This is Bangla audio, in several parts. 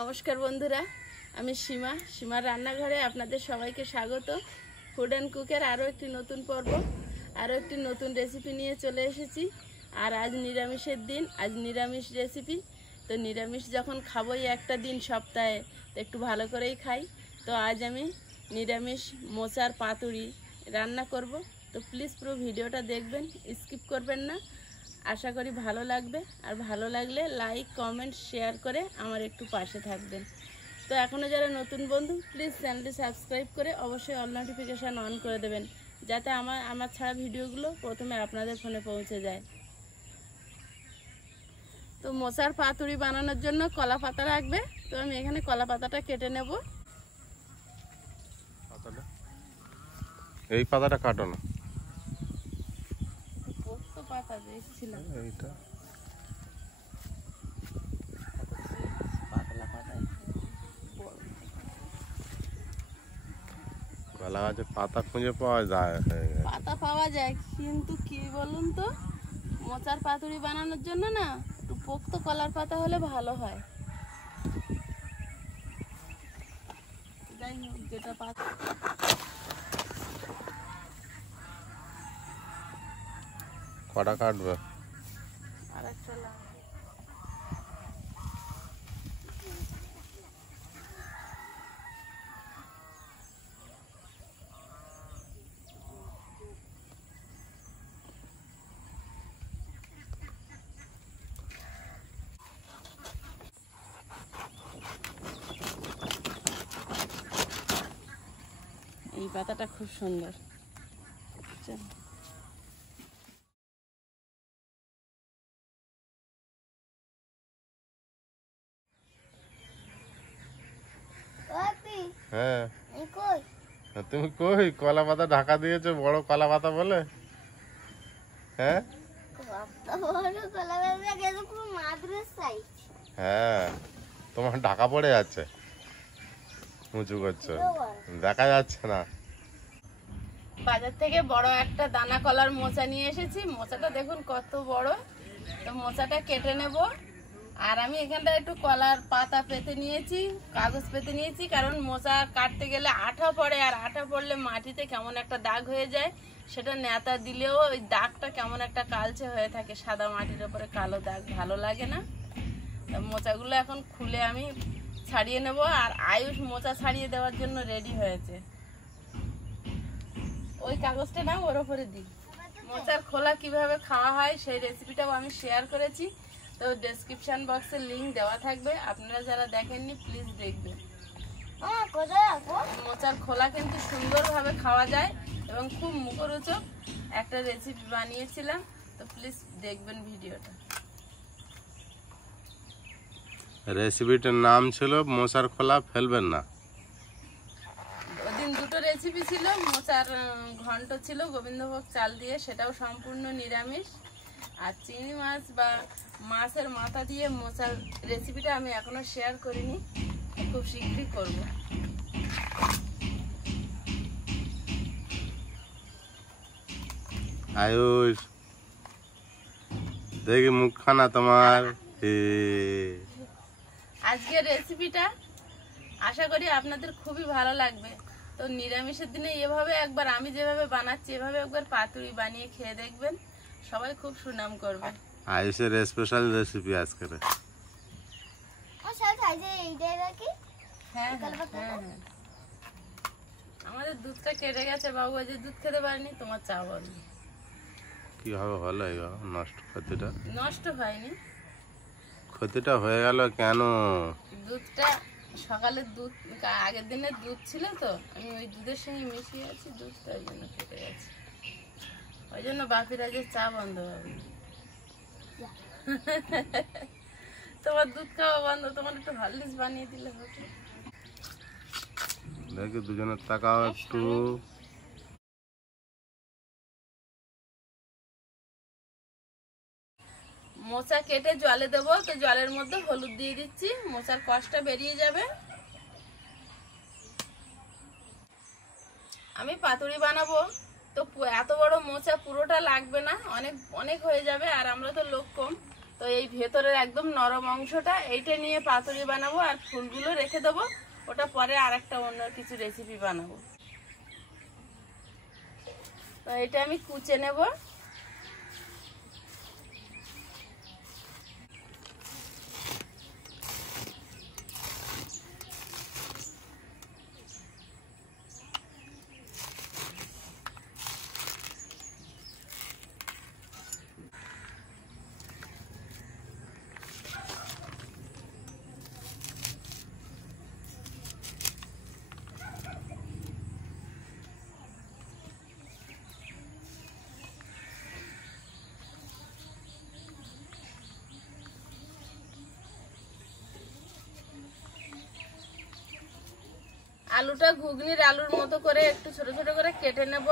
নমস্কার বন্ধুরা, আমি সীমার রান্নাঘরে আপনাদের সবাইকে স্বাগত। ফুড অ্যান্ড কুকের আরও একটি নতুন পর্ব, আরও একটি নতুন রেসিপি নিয়ে চলে এসেছি। আর আজ নিরামিষের দিন, আজ নিরামিষ রেসিপি। তো নিরামিষ যখন খাবোই একটা দিন সপ্তাহে, তো একটু ভালো করেই খাই। তো আজ আমি নিরামিষ মোচার পাতুরি রান্না করব। তো প্লিজ পুরো ভিডিওটা দেখবেন, স্কিপ করবেন না। আশা করি ভালো লাগবে, আর ভালো লাগলে লাইক কমেন্ট শেয়ার করে আমার একটু পাশে থাকবেন। তো এখনও যারা নতুন বন্ধু, প্লিজ চ্যানেলটি সাবস্ক্রাইব করে অবশ্যই অল নোটিফিকেশান অন করে দেবেন, যাতে আমার ছাড়া ভিডিওগুলো প্রথমে আপনাদের ফোনে পৌঁছে যায়। তো মোচার পাতুরি বানানোর জন্য কলা পাতা লাগবে। তো আমি এখানে কলা পাতাটা কেটে নেব। এই পাতাটা কাটো না, পাতা দেখছিলাম এইটা কলা গাছের পাতা খুঁজে পাওয়া যায়, পাতা পাওয়া যায়, কিন্তু কি বলুন তো, মোচার পাতুরি বানানোর জন্য না একটু পোক্ত কলার পাতা হলে ভালো হয়। যাই হোক, যেটা পাতা কটা কাটবে? আর একটা এই পাতাটা খুব সুন্দর। হ্যাঁ, তুমি কই কলা পাতা ঢাকা দিয়েছো বড় কলা পাতা বলে? হ্যাঁ হ্যাঁ, তোমার ঢাকা পড়ে যাচ্ছে, উঁচু করছো, দেখা যাচ্ছে না। বাজার থেকে বড় একটা দানা কলার মোচা নিয়ে এসেছি। মোচাটা দেখুন কত বড়। তো মোচাটা কেটে নেব। আর আমি এখানটা একটু কলার পাতা পেতে নিয়েছি, কাগজ পেতে নিয়েছি, কারণ মোচা কাটতে গেলে আঠা পড়ে, আর আঠা পড়লে মাটিতে কেমন একটা দাগ হয়ে যায়। সেটা নেতা দিলেও ওই দাগটা কেমন একটা কালচে হয়ে থাকে, সাদা মাটির ওপরে কালো দাগ, ভালো লাগে না। তো মোচাগুলো এখন খুলে আমি ছাড়িয়ে নেব। আর আয়ুষ মোচা ছাড়িয়ে দেওয়ার জন্য রেডি হয়েছে। ওই কাগজটা না ওর ওপরে দিই। মোচার খোলা কিভাবে খাওয়া হয় সেই রেসিপিটাও আমি শেয়ার করেছি। তো ডেসক্রিপশন বক্সে লিংক দেওয়া থাকবে, আপনারা যারা দেখেননি প্লিজ দেখবেন। মোচার খোলা কিন্তু সুন্দরভাবে খাওয়া যায় এবং খুব মুখরোচক একটা রেসিপি বানিয়েছিলাম। তো প্লিজ দেখবেন ভিডিওটা। রেসিপিটার নাম ছিল মোচার খোলা ফেলবেন না। ওদিন দুটো রেসিপি ছিল, মোচার ঘন্ট ছিল গোবিন্দভোগ চাল দিয়ে, সেটাও সম্পূর্ণ নিরামিষ। আর চিংড়ি মাছ বা মাছের মাথা দিয়ে মোচার রেসিপিটা আমি এখনো শেয়ার করিনি, খুব শীঘ্রই করব। আয়ুষ, দেখি মুখখানা তোমার। আজকের রেসিপিটা আশা করি আপনাদের খুবই ভালো লাগবে। তো নিরামিষের দিনে এভাবে একবার আমি যেভাবে বানাচ্ছি এভাবে একবার পাতুরি বানিয়ে খেয়ে দেখবেন, সবাই খুব সুনাম করবে। আয়ুষের স্পেশাল রেসিপি আজকে। হ্যাঁ, আমাদের দুধটা কেটে গেছে, বাবু আজ দুধ খেতে পারেনি, তোমার চা বল কিভাবে হলো? নষ্ট, ক্ষতিটা নষ্ট হয়নি। ক্ষতিটা হয়ে গেল কেন? দুধটা সকালের দুধ, আগের দিনের দুধ ছিল, তো আমি ওই দুধের সঙ্গে মিশিয়ে আছি দুধটা, ওই জন্য কেটে গেছে। ওই জন্য বাপিরা যে চা বন্ধ হবে। তোমার দুধ খাওয়া বন্ধ, তোমার একটু হরলিক্স বানিয়ে দিলে হতো। দেখি দুজনের তাকাও একটু। মোচা কেটে জলে দেবো। তো জলের মধ্যে হলুদ দিয়ে দিচ্ছি, মোচার কষটা বেরিয়ে যাবে। আমি পাতুরি বানাবো, তো এত বড় মোচা পুরোটা লাগবে না, অনেক অনেক হয়ে যাবে, আর আমরা তো লোক কম, তো এই ভেতরের একদম নরম অংশটা এইটা নিয়ে পাতুরি বানাবো, আর ফুলগুলো রেখে দেবো, ওটা পরে আর একটা অন্য কিছু রেসিপি বানাবো। তো এটা আমি কুচে নেব। আলুটা ঘুগনির আলুর মতো করে একটু ছোট ছোট করে কেটে নেব।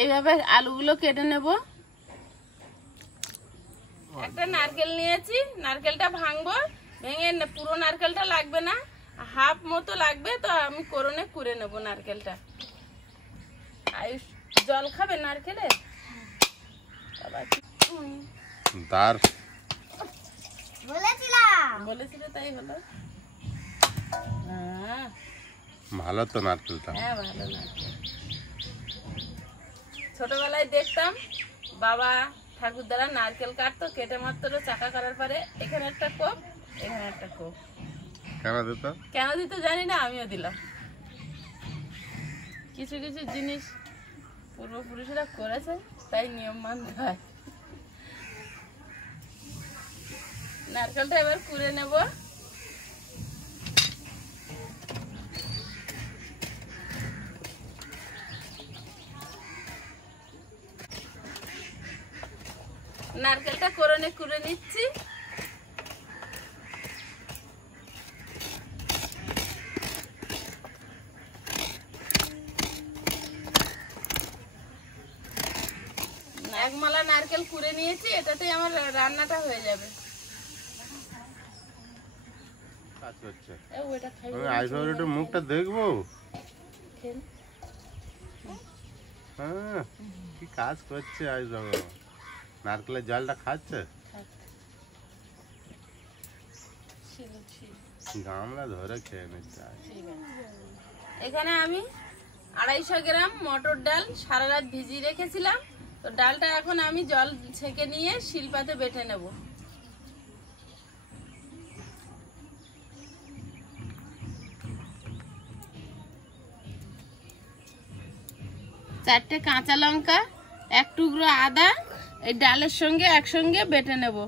এইভাবে আলুগুলো কেটে নেব। একটা নারকেল নিয়েছি, নারকেলটা ভাঙবো। ভেঙে পুরো নারকেলটা লাগবে না, হাফ মতো লাগবে। তো আমি কোরনে কুড়ে নেব নারকেলটা। আয়ুষ জল খাবে নারকেলে? বলেছিল তাই হলো। ভালো তো নারকেলটা। হ্যাঁ ভালো নারকেল। ছোটবেলায় দেখতাম বাবা ঠাকুরদারা নারকেল কাটতো, কেটে মাত্র চাকা করার পরে এখানে একটা কোপ, এখানে একটা কোপ। কেন দিত জানি না, আমিও দিলাম। কিছু কিছু জিনিস পূর্বপুরুষরা করেছে, তাই নিয়ম মানতে হয়। নারকেলটা এবার কুড়ে নেব। নারকেলটা কোরনে কুড়ে নিচ্ছি। এক মালা নারকেল কুড়ে নিয়েছি, এটাতেই আমার রান্নাটা হয়ে যাবে। মুখটা দেখবো। হ্যাঁ, কি কাজ করছে আজ বাবা? নারকেলের জলটা খাচ্ছে, গামলা ধরে খেয়ে নিচ্ছে। এখানে আমি 250 গ্রাম মটর ডাল সারা রাত ভিজিয়ে রেখেছিলাম। তো ডালটা এখন আমি জল ছেঁকে নিয়ে শিলপাতে বেটে নেব। চারটে কাঁচা লঙ্কা, এক টুকরো আদা এই ডালের সঙ্গে একসঙ্গে বেটে নেব।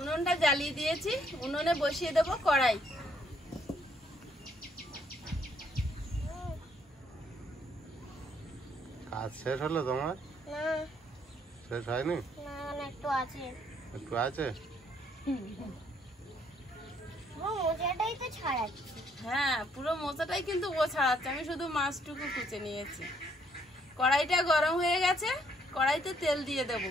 উনুনটা জ্বালিয়ে দিয়েছি, উনুনে বসিয়ে দেব কড়াই। কাজ শেষ হলো তোমার? না শেষ হয়নি? না, একটু আছে। একটু আছে? মোজাটাই তো ছাড়াচ্ছি। হ্যাঁ, পুরো মোচাটাই কিন্তু ও ছাড়াচ্ছে, আমি শুধু মাছটুকু কুচে নিয়েছি। কড়াইটা গরম হয়ে গেছে, কড়াইতে তেল দিয়ে দেব।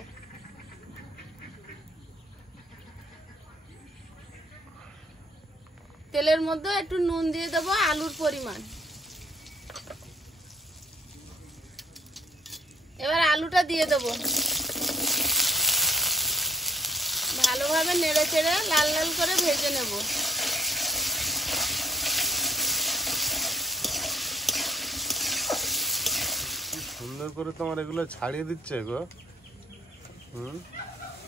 তেলের মধ্যে একটু নুন দিয়ে দেবো আলুর পরিমাণ। এবার আলুটা দিয়ে দেবো, ভালোভাবে নেড়ে চেড়ে লাল লাল করে ভেজে নেব। সুন্দর করে তোমার এগুলো ছাড়িয়ে দিচ্ছে গো।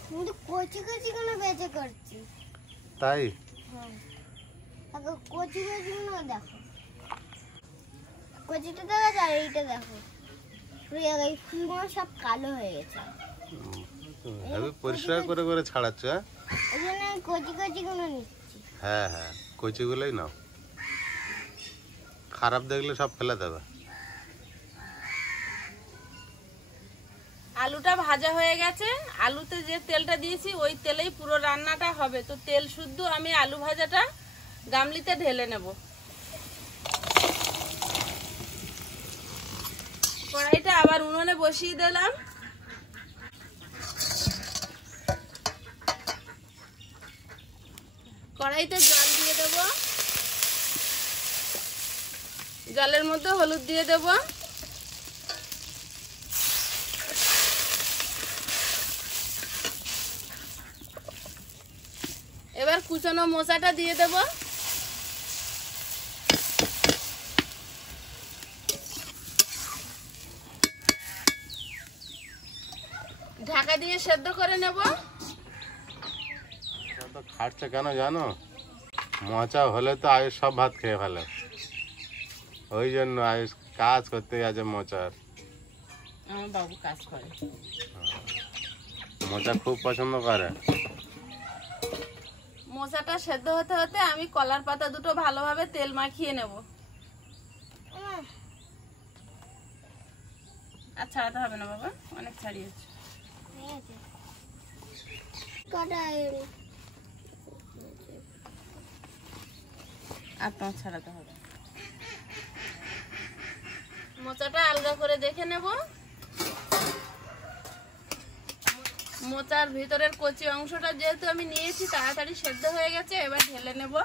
কিন্তু কচি কচি গুলো বেঁচে করছি। তাই? হ্যাঁ, আগে কচি কচি গুলো দেখো, কচিটা দেখা যায়, এইটা দেখো এই ফুলগুলো সব কালো হয়ে গেছে। ভাবে পরিষ্কার করে করে ছাড়াচ্ছ? হ্যাঁ, এই জন্য আমি কচি কচিগুলো নিচ্ছি। হ্যাঁ হ্যাঁ, কচিগুলোই নাও, খারাপ দেখলে সব ফেলে দেবে। আলুটা ভাজা হয়ে গেছে, আলুতে যে তেলটা দিয়েছি ওই তেলেই পুরো রান্নাটা হবে। তো তেল শুদ্ধ আমি আলু ভাজাটা গামলিতে ঢেলে নেব। কড়াইটা আবার উনুনে বসিয়ে দিলাম। কড়াইতে জল দিয়ে দেব, জলের মধ্যে হলুদ দিয়ে দেব, এবার কুচানো মোচাটা দিয়ে দেব, ঢাকা দিয়ে সেদ্ধ করে নেব। তো খাটছে কেন জানো? মোচা হলে তো আয়ুষ সব ভাত খেয়ে ফেলে, ওই জন্য আয়ুষ কাজ করতে গেছে মোচার। আমার বাবু কাজ করে, মোচা খুব পছন্দ করে। মোচাটা সেদ্ধ হতে হতে আমি কলার পাতা দুটো ভালোভাবে তেল মাখিয়ে নেব। আর ছাড়াতে হবে না বাবা, অনেক ছাড়িয়েছে। আর তোমার ছাড়াতে হবে। মোচাটা আলগা করে দেখে নেব। মোচার ভিতরের কচি অংশটা যেহেতু আমি নিয়েছি তাড়াতাড়ি সেদ্ধ হয়ে গেছে, এবার ঢেলে নেব।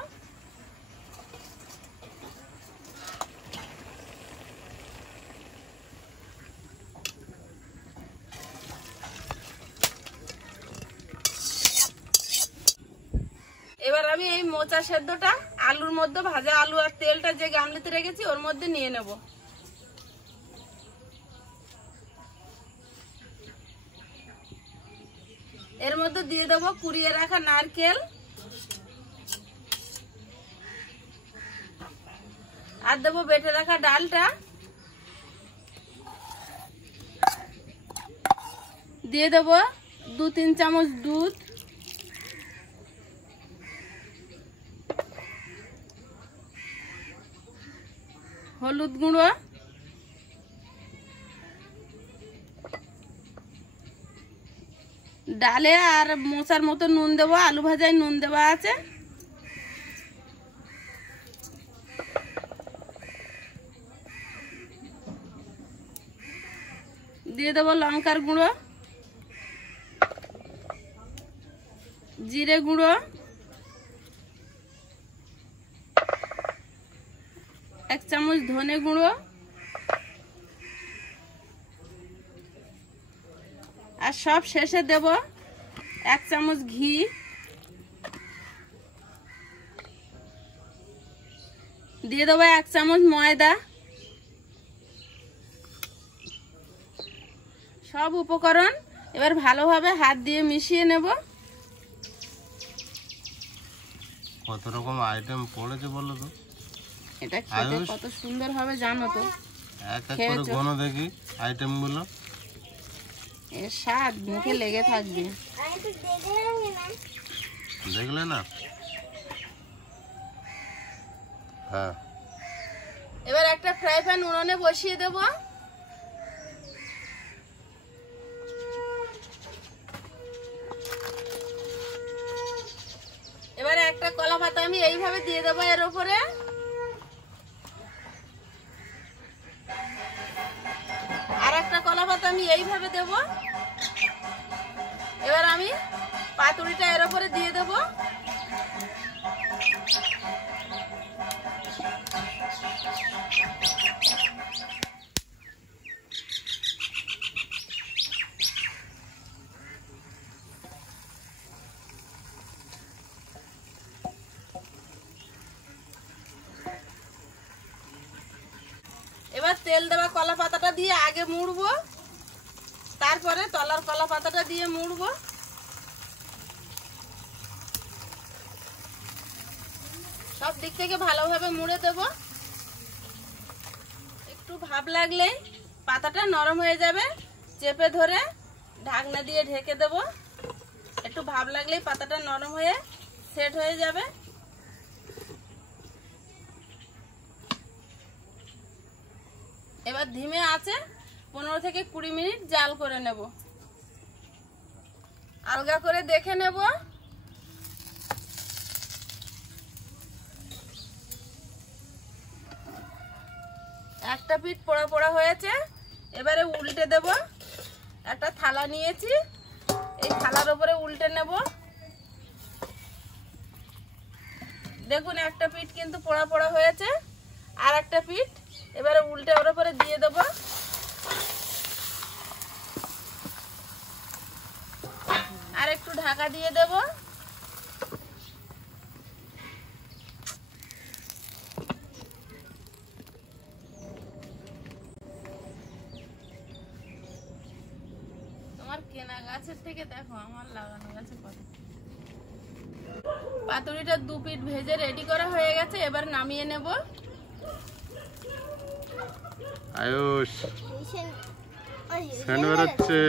এবার আমি এই মোচা সেদ্ধটা আলুর মধ্যে, ভাজা আলু আর তেলটা যে গামলিতে রেখেছি ওর মধ্যে নিয়ে নেব। এর মধ্যে দিয়ে দেবো কুড়িয়ে রাখা নারকেল, আর দেবো বেটে রাখা ডালটা, দিয়ে দেবো 2-3 চামচ দুধ, হলুদ গুঁড়ো, ডালে আর মোচার মতো নুন দেবো, আলু ভাজায় নুন দেওয়া আছে, দিয়ে দেবো লঙ্কার গুঁড়ো, জিরে গুঁড়ো, 1 চামচ ধনে গুঁড়ো, আর সব শেষে দেব 1 চামচ ঘি, দিয়ে দেবো 1 চামচ ময়দা। সব উপকরণ এবার ভালোভাবে হাত দিয়ে মিশিয়ে নেব। কত রকম আইটেম পড়েছে বলো তো? এটা খেতে কত সুন্দর হবে জানো তো? এক এক করে গোনো দেখি আইটেম গুলো। এর স্বাদ মুখে লেগে থাকবে। দেখলে না? হ্যাঁ। এবার একটা ফ্রাই প্যান উনুনে বসিয়ে দেব। এবারে একটা কলা পাতা আমি এইভাবে দিয়ে দেবো এর উপরে। আর একটা কলা পাতা আমি এইভাবে দেব। এবার আমি পাতুড়িটা এর উপরে দিয়ে দেব। এবার তেল দেওয়া কলা পাতাটা দিয়ে আগে মুড়বো, তারপরে তলার কলা পাতাটা দিয়ে মুড়বো। সব দিক থেকে ভালোভাবে মুড়ে দেব। একটু ভাব লাগলে পাতাটা নরম হয়ে যাবে, চেপে ধরে ঢাকনা দিয়ে ঢেকে দেব। একটু ভাব লাগলেই পাতাটা নরম হয়ে সেট হয়ে যাবে। এবার ধিমে আছে 15 থেকে 20 মিনিট জাল করে নেব। আলগা করে দেখে নেব। একটা পিঠ পোড়া পোড়া হয়েছে, এবারে উল্টে দেব। একটা থালা নিয়েছি, এই থালার উপরে উল্টে নেব। দেখুন একটা পিঠ কিন্তু পোড়া পোড়া হয়েছে, আর একটা পিঠ এবারে উল্টে ওর উপরে দিয়ে দেব। আর একটু ঢাকা দিয়ে দেব। তোমার কেনা গাছের থেকে দেখো আমার লাগানো গাছে কত। পাতুরিটা 2 পিঠ ভেজে রেডি করা হয়ে গেছে, এবার নামিয়ে নেব। আয়ুষ সেন্ট বেরোচ্ছে।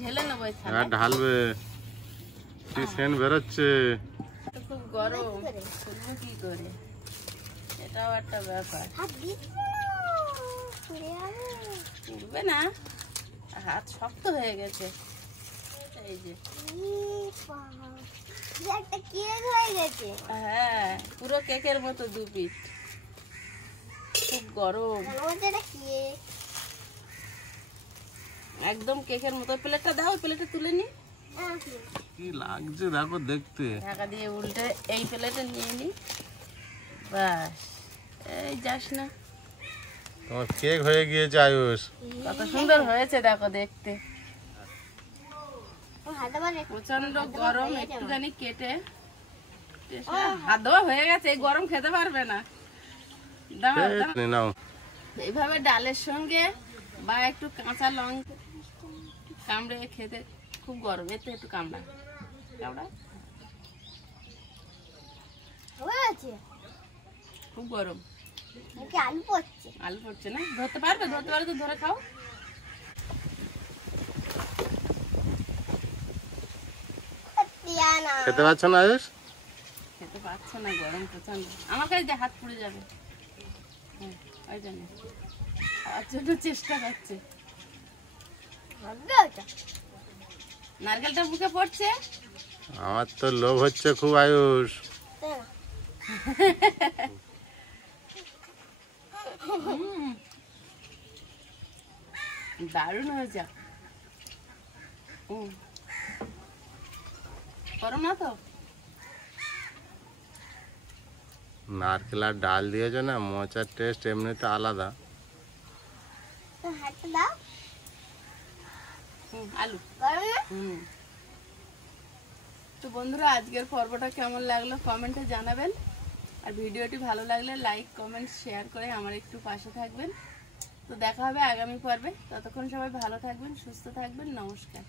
ঢেলে নেবো। ঢালবে, কি সেন্ট বেরোচ্ছে। খুব গরম, খুলবো কি করে, এটাও একটা ব্যাপার। পুড়বে না, হাত শক্ত হয়ে গেছে। এই যে হ্যাঁ, পুরো কেকের মতো 2 পিঠ। খুব গরম, একদম কেকের মতো। প্লেটটা দাও, প্লেটে তুলে নি। কি লাগছে দেখো দেখতে। ঢাকা দিয়ে উল্টে এই প্লেটে নিয়ে নি। বাস, এই যাস না। তোমার কেক হয়ে গিয়েছে আয়ুষ। কত সুন্দর হয়েছে দেখো দেখতে। প্রচন্ড গরম, একটুখানি কেটে হাত ধোয়া হয়ে গেছে। এই গরম খেতে পারবে না। নাও এইভাবে ডালের সঙ্গে বা একটু কাঁচা লঙ্কা কামড়ে খেতে খুব গরম। এতে একটু কামড়া কামড়া, খুব গরম। আলু পড়ছে না, ধরতে পারবে? ধরতে পারবে তো ধরে খাও। খেতে পাচ্ছ না আয়ুষ? খেতে পারছো না, গরম প্রচন্ড। আমার কাছে হাত পুড়ে যাবে। ওই জন্য খাওয়ার জন্য চেষ্টা করছে। নারকেলটা মুখে পড়ছে। আমার তো লোভ হচ্ছে খুব আয়ুষ। দারুণ হয়েছে। গরম না তো? নারকেল আর ডাল দিয়েছো না, মোচার টেস্ট এমনিতে আলাদা। আলু তো বন্ধুরা, আজকের পর্বটা কেমন লাগলো কমেন্টে জানাবেন। আর ভিডিওটি ভালো লাগলে লাইক কমেন্ট শেয়ার করে আমার একটু পাশে থাকবেন। তো দেখা হবে আগামী পর্বে। ততক্ষণ সবাই ভালো থাকবেন, সুস্থ থাকবেন। নমস্কার।